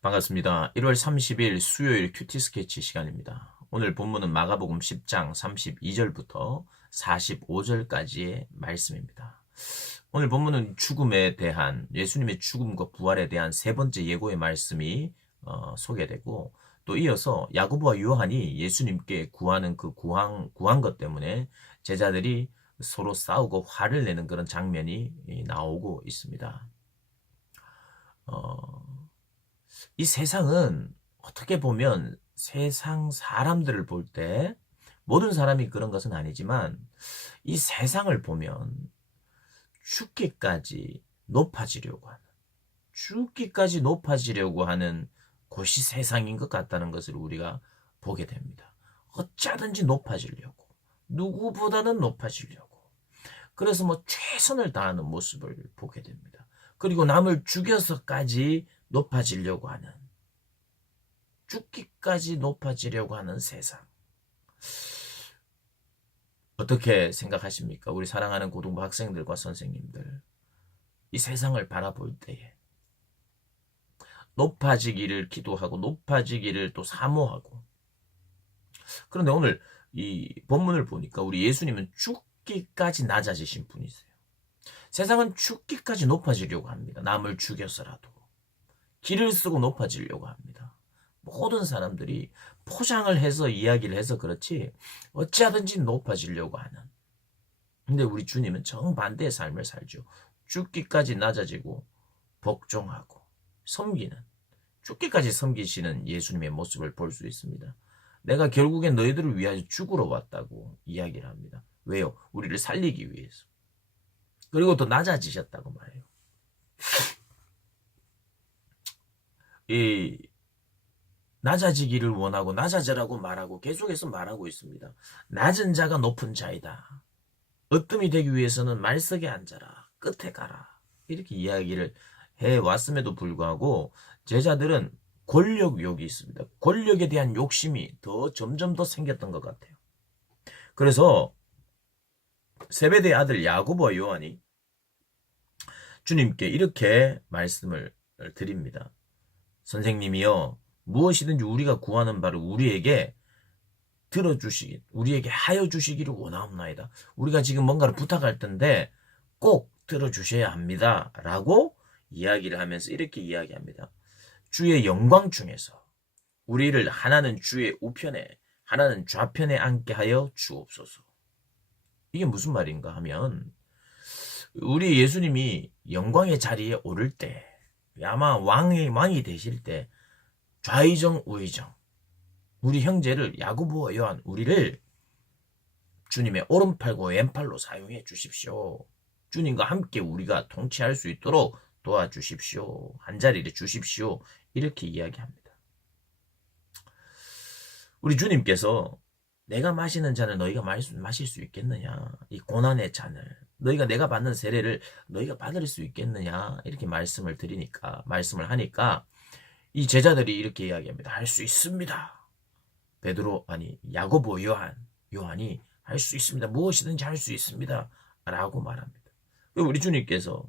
반갑습니다. 1월 30일 수요일 큐티 스케치 시간입니다. 오늘 본문은 마가복음 10장 32절부터 45절까지의 말씀입니다. 오늘 본문은 죽음에 대한 예수님의 죽음과 부활에 대한 세 번째 예고의 말씀이 소개되고 또 이어서 야고보와 요한이 예수님께 구하는 그 구한 것 때문에 제자들이 서로 싸우고 화를 내는 그런 장면이 나오고 있습니다. 이 세상은 어떻게 보면 세상 사람들을 볼 때 모든 사람이 그런 것은 아니지만 이 세상을 보면 죽기까지 높아지려고 하는 죽기까지 높아지려고 하는 곳이 세상인 것 같다는 것을 우리가 보게 됩니다. 어쩌든지 높아지려고 누구보다는 높아지려고 그래서 최선을 다하는 모습을 보게 됩니다. 그리고 남을 죽여서까지 높아지려고 하는 죽기까지 높아지려고 하는 세상. 어떻게 생각하십니까? 우리 사랑하는 고등부 학생들과 선생님들. 이 세상을 바라볼 때에 높아지기를 기도하고 높아지기를 또 사모하고. 그런데 오늘 이 본문을 보니까 우리 예수님은 죽기까지 낮아지신 분이세요. 세상은 죽기까지 높아지려고 합니다. 남을 죽여서라도. 길을 쓰고 높아지려고 합니다. 모든 사람들이 포장을 해서 이야기를 해서 그렇지 어찌하든지 높아지려고 하는. 근데 우리 주님은 정반대의 삶을 살죠. 죽기까지 낮아지고 복종하고 섬기는, 죽기까지 섬기시는 예수님의 모습을 볼 수 있습니다. 내가 결국엔 너희들을 위하여 죽으러 왔다고 이야기를 합니다. 왜요? 우리를 살리기 위해서. 그리고 또 낮아지셨다고 말해요. 이 낮아지기를 원하고 낮아져라고 말하고 계속해서 말하고 있습니다. 낮은 자가 높은 자이다. 으뜸이 되기 위해서는 말석에 앉아라. 끝에 가라. 이렇게 이야기를 해왔음에도 불구하고 제자들은 권력욕이 있습니다. 권력에 대한 욕심이 점점 더 생겼던 것 같아요. 그래서 세베대의 아들 야고보와 요한이 주님께 이렇게 말씀을 드립니다. 선생님이여, 무엇이든지 우리가 구하는 바를 우리에게 우리에게 하여 주시기를 원하옵나이다. 우리가 지금 뭔가를 부탁할 텐데 꼭 들어주셔야 합니다. 라고 이야기를 하면서 이렇게 이야기합니다. 주의 영광 중에서 우리를 하나는 주의 우편에 하나는 좌편에 앉게 하여 주옵소서. 이게 무슨 말인가 하면 우리 예수님이 영광의 자리에 오를 때 아마 왕이 되실 때 좌의정 우의정 우리 형제를 야고보와 요한 우리를 주님의 오른팔과 왼팔로 사용해 주십시오. 주님과 함께 우리가 통치할 수 있도록 도와주십시오. 한자리를 주십시오. 이렇게 이야기합니다. 우리 주님께서 내가 마시는 잔을 너희가 마실 수 있겠느냐? 이 고난의 잔을 너희가 내가 받는 세례를 너희가 받을 수 있겠느냐? 이렇게 말씀을 하니까 이 제자들이 이렇게 이야기합니다. 할 수 있습니다. 야고보 요한이 할 수 있습니다. 무엇이든지 할 수 있습니다. 라고 말합니다. 우리 주님께서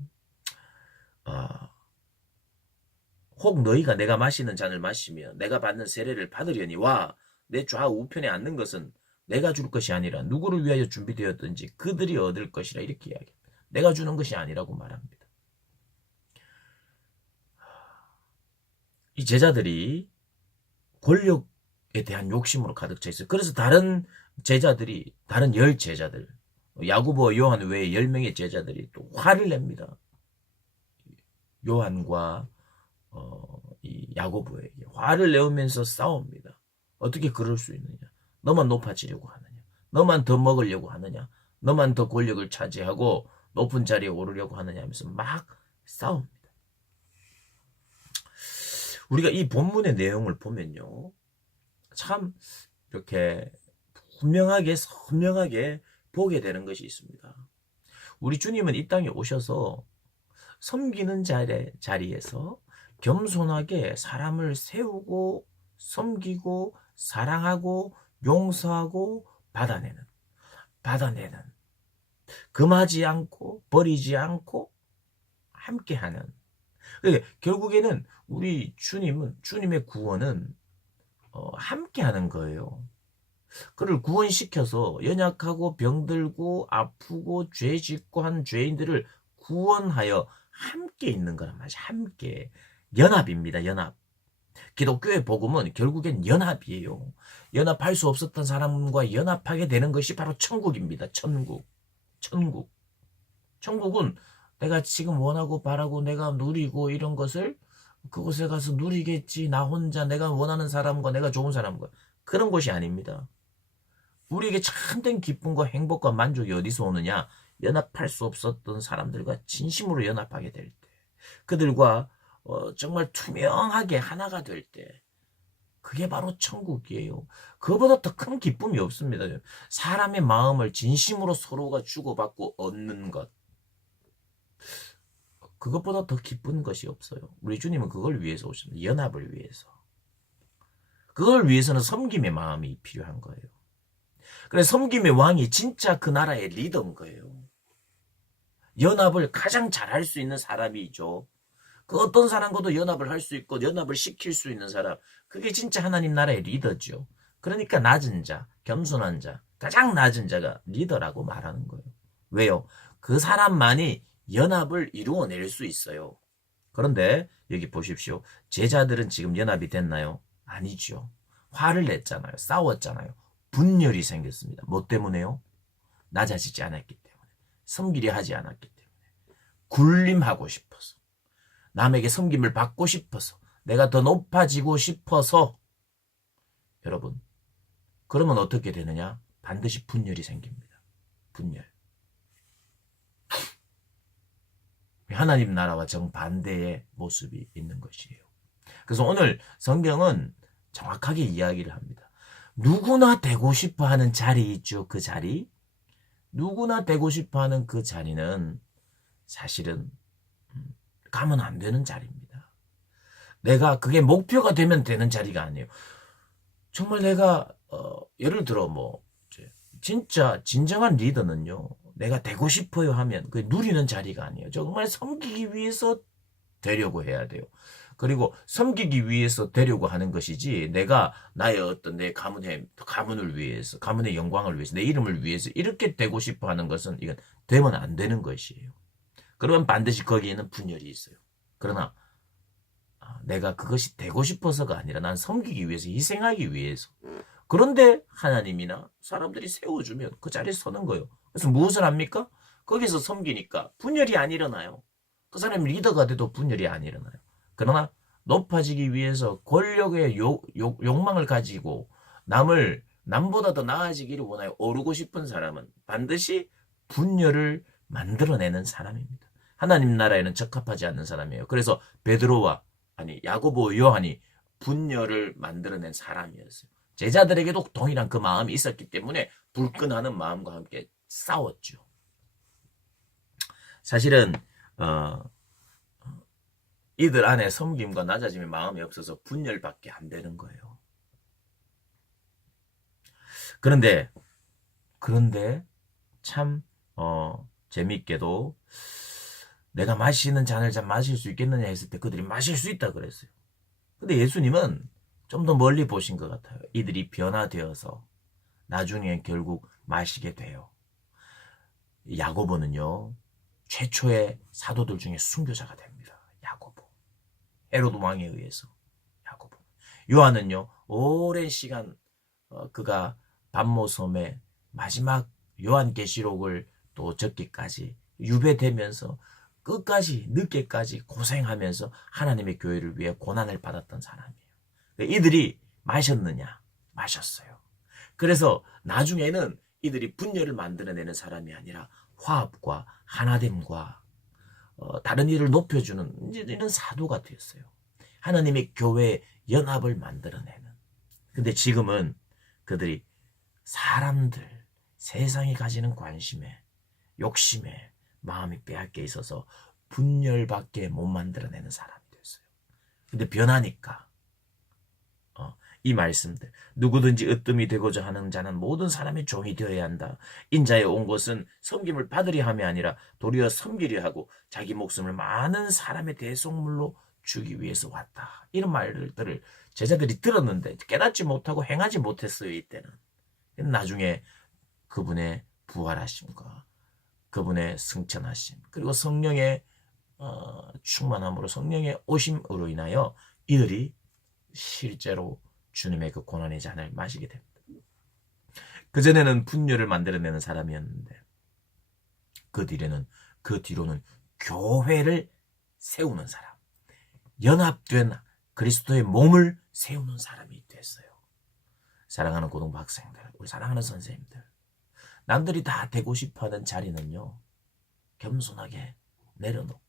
혹 너희가 내가 마시는 잔을 마시며 내가 받는 세례를 받으려니 와, 내 좌우편에 앉는 것은 내가 줄 것이 아니라 누구를 위하여 준비되었든지 그들이 얻을 것이라 이렇게 이야기합니다. 내가 주는 것이 아니라고 말합니다. 이 제자들이 권력에 대한 욕심으로 가득 차 있어요. 그래서 다른 열 제자들, 야고보와 요한 외에 10명의 제자들이 또 화를 냅니다. 요한과 이 야고보에게 화를 내오면서 싸웁니다. 어떻게 그럴 수 있느냐? 너만 높아지려고 하느냐? 너만 더 먹으려고 하느냐? 너만 더 권력을 차지하고 높은 자리에 오르려고 하느냐 하면서 막 싸웁니다. 우리가 이 본문의 내용을 보면요. 참 이렇게 선명하게 보게 되는 것이 있습니다. 우리 주님은 이 땅에 오셔서 섬기는 자리에서 겸손하게 사람을 세우고 섬기고 사랑하고 용서하고 받아내는 금하지 않고 버리지 않고 함께하는 그러니까 결국에는 우리 주님의 구원은 함께 하는 거예요. 그를 구원시켜서 연약하고 병들고 아프고 죄 짓고 한 죄인들을 구원하여 함께 있는 거란 말이죠. 함께. 연합입니다. 연합. 기독교의 복음은 결국엔 연합이에요. 연합할 수 없었던 사람과 연합하게 되는 것이 바로 천국입니다. 천국. 천국. 천국은 내가 지금 원하고 바라고 내가 누리고 이런 것을 그곳에 가서 누리겠지. 나 혼자 내가 원하는 사람과 내가 좋은 사람과. 그런 것이 아닙니다. 우리에게 참된 기쁨과 행복과 만족이 어디서 오느냐? 연합할 수 없었던 사람들과 진심으로 연합하게 될 때. 그들과 정말 투명하게 하나가 될 때. 그게 바로 천국이에요. 그거보다 더 큰 기쁨이 없습니다. 사람의 마음을 진심으로 서로가 주고받고 얻는 것. 그것보다 더 기쁜 것이 없어요. 우리 주님은 그걸 위해서 오셨습니다. 연합을 위해서. 그걸 위해서는 섬김의 마음이 필요한 거예요. 그래서 섬김의 왕이 진짜 그 나라의 리더인 거예요. 연합을 가장 잘할 수 있는 사람이죠. 그 어떤 사람과도 연합을 할 수 있고 연합을 시킬 수 있는 사람. 그게 진짜 하나님 나라의 리더죠. 그러니까 낮은 자, 겸손한 자, 가장 낮은 자가 리더라고 말하는 거예요. 왜요? 그 사람만이 연합을 이루어낼 수 있어요. 그런데 여기 보십시오. 제자들은 지금 연합이 됐나요? 아니죠. 화를 냈잖아요. 싸웠잖아요. 분열이 생겼습니다. 뭐 때문에요? 낮아지지 않았기 때문에. 섬기려 하지 않았기 때문에. 군림하고 싶어서. 남에게 섬김을 받고 싶어서. 내가 더 높아지고 싶어서. 여러분, 그러면 어떻게 되느냐? 반드시 분열이 생깁니다. 분열. 하나님 나라와 정반대의 모습이 있는 것이에요. 그래서 오늘 성경은 정확하게 이야기를 합니다. 누구나 되고 싶어 하는 자리 있죠. 그 자리. 누구나 되고 싶어 하는 그 자리는 사실은 가면 안 되는 자리입니다. 내가 그게 목표가 되면 되는 자리가 아니에요. 정말 내가 예를 들어 진짜 진정한 리더는요. 내가 되고 싶어요 하면 그 누리는 자리가 아니에요. 정말 섬기기 위해서 되려고 해야 돼요. 그리고 섬기기 위해서 되려고 하는 것이지 내가 나의 어떤 내 가문을 위해서 가문의 영광을 위해서 내 이름을 위해서 이렇게 되고 싶어 하는 것은 이건 되면 안 되는 것이에요. 그러면 반드시 거기에는 분열이 있어요. 그러나 내가 그것이 되고 싶어서가 아니라 난 섬기기 위해서 희생하기 위해서 그런데 하나님이나 사람들이 세워주면 그 자리에 서는 거예요. 그래서 무엇을 합니까? 거기서 섬기니까 분열이 안 일어나요. 그 사람이 리더가 돼도 분열이 안 일어나요. 그러나 높아지기 위해서 권력의 욕망을 가지고 남보다 더 나아지기를 원하여 오르고 싶은 사람은 반드시 분열을 만들어내는 사람입니다. 하나님 나라에는 적합하지 않는 사람이에요. 그래서 야고보, 요한이 분열을 만들어낸 사람이었어요. 제자들에게도 동일한 그 마음이 있었기 때문에 불끈하는 마음과 함께 싸웠죠. 사실은 이들 안에 섬김과 낮아짐의 마음이 없어서 분열밖에 안 되는 거예요. 그런데 참 재밌게도 내가 마시는 잔을 마실 수 있겠느냐 했을 때 그들이 마실 수 있다 그랬어요. 근데 예수님은 좀 더 멀리 보신 것 같아요. 이들이 변화되어서 나중에 결국 마시게 돼요. 야고보는요. 최초의 사도들 중에 순교자가 됩니다. 야고보. 헤로드 왕에 의해서 야고보. 요한은요. 오랜 시간 그가 반모섬에 마지막 요한계시록을 또 적기까지 유배되면서 끝까지 늦게까지 고생하면서 하나님의 교회를 위해 고난을 받았던 사람이에요. 이들이 마셨느냐? 마셨어요. 그래서 나중에는 이들이 분열을 만들어내는 사람이 아니라 화합과 하나됨과 다른 일을 높여주는 이런 사도가 되었어요. 하나님의 교회의 연합을 만들어내는. 근데 지금은 그들이 사람들, 세상이 가지는 관심에, 욕심에 마음이 빼앗겨 있어서 분열밖에 못 만들어내는 사람이 됐어요. 근데 변하니까 이 말씀들. 누구든지 으뜸이 되고자 하는 자는 모든 사람의 종이 되어야 한다. 인자에 온 것은 섬김을 받으려 함이 아니라 도리어 섬기려 하고 자기 목숨을 많은 사람의 대속물로 주기 위해서 왔다. 이런 말들을 제자들이 들었는데 깨닫지 못하고 행하지 못했어요. 이때는. 나중에 그분의 부활하심과 그분의 승천하심 그리고 성령의 충만함으로 성령의 오심으로 인하여 이들이 실제로 주님의 그 고난의 잔을 마시게 됩니다. 그전에는 분열을 만들어내는 사람이었는데 그 뒤로는 교회를 세우는 사람, 연합된 그리스도의 몸을 세우는 사람이 됐어요. 사랑하는 고등부 학생들, 우리 사랑하는 선생님들, 남들이 다 되고 싶어하는 자리는요, 겸손하게 내려놓고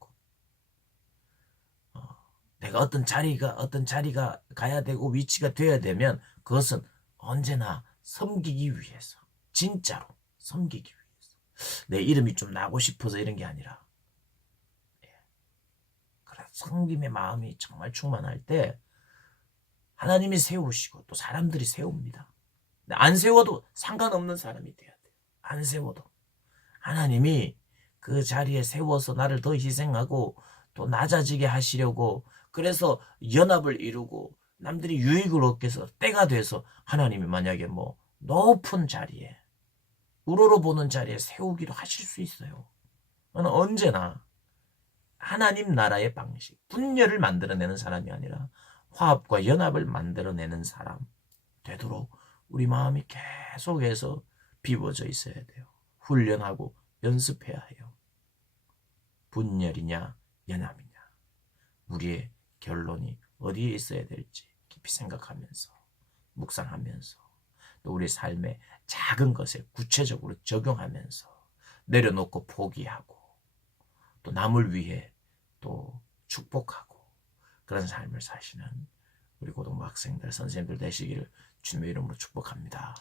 내가 어떤 자리가 가야 되고 위치가 되어야 되면 그것은 언제나 섬기기 위해서, 진짜로 섬기기 위해서, 내 이름이 좀 나고 싶어서 이런 게 아니라, 그래, 섬김의 마음이 정말 충만할 때 하나님이 세우시고 또 사람들이 세웁니다. 안 세워도 상관없는 사람이 돼야 돼요. 안 세워도 하나님이 그 자리에 세워서 나를 더 희생하고 또 낮아지게 하시려고, 그래서 연합을 이루고 남들이 유익을 얻게 해서 때가 돼서 하나님이 만약에 뭐 높은 자리에, 우러러 보는 자리에 세우기도 하실 수 있어요. 저는 언제나 하나님 나라의 방식, 분열을 만들어내는 사람이 아니라 화합과 연합을 만들어내는 사람 되도록 우리 마음이 계속해서 비워져 있어야 돼요. 훈련하고 연습해야 해요. 분열이냐 연합이냐, 우리의 결론이 어디에 있어야 될지 깊이 생각하면서 묵상하면서 또 우리 삶의 작은 것에 구체적으로 적용하면서 내려놓고 포기하고 또 남을 위해 또 축복하고 그런 삶을 사시는 우리 고등부 학생들, 선생님들 되시기를 주님의 이름으로 축복합니다.